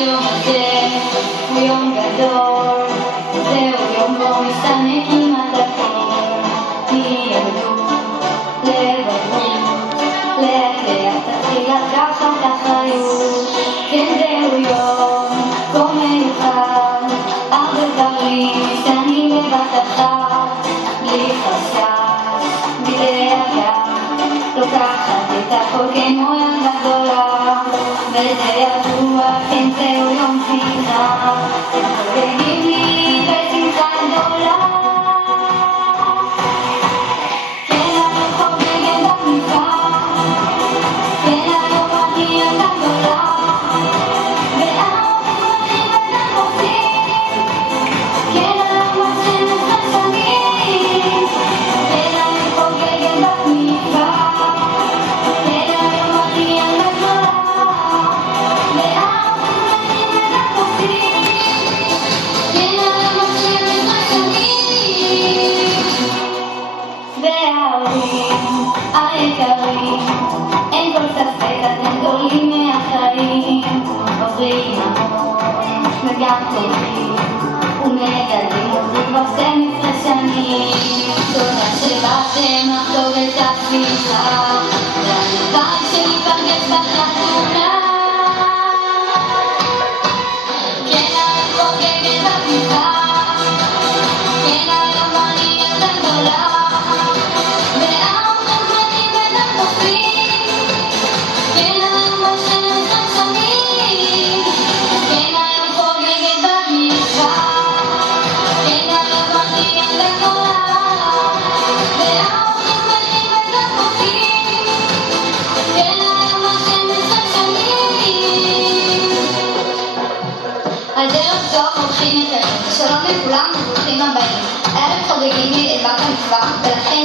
היום הזה הוא יום גדול, זהו יום בו משתנה כמעט הכל, מילדות לבגרות, לאט לאט תתחיל לקחת אחריות. כן, זהו יום כה מיוחד, הרבה דברים משתנים בבת אחת, בלי חשש, בלי דאגה, לוקחת את הכל כמו ילדה גדולה, וזה ידוע, כן זהו יום שמחה, חוגגים לי בשמחה גדולה. כן אני חוגגת בשמחה, כן היום אני ילדה גדולה, ואנחנו חוגגים וגם עושים, כן היום השמש חשנים, כן אני חוגגת בשמחה, כן היום אני ילדה גדולה, ואנחנו חוגגים וגם עושים, כן היום השמש חשנים. וההורים היקרים, אין כל ספק אתם גדולים מהחיים, עוברים המון וגם טובים, ומגדלים אותי כבר 12 שנים. תודה שבאתם לחגוג את השמחה, והלוואי שניפגש בחתונה. כן אני חוגגת בשמחה, כן היום אני ילדה גדולה, ואנחנו חוגגים וגם עושים, כן היום השמש חשנים, כן היום חוגגת בשמחה, כן היום אני ילדה גדולה, ואנחנו חוגגים וגם עושים, כן היום השמש חשנים. אז ערב טוב, פותחים את הלב. שלום לכולם וברוכים הבאים. הערב חוגגים לי את בת המצווה, ולכן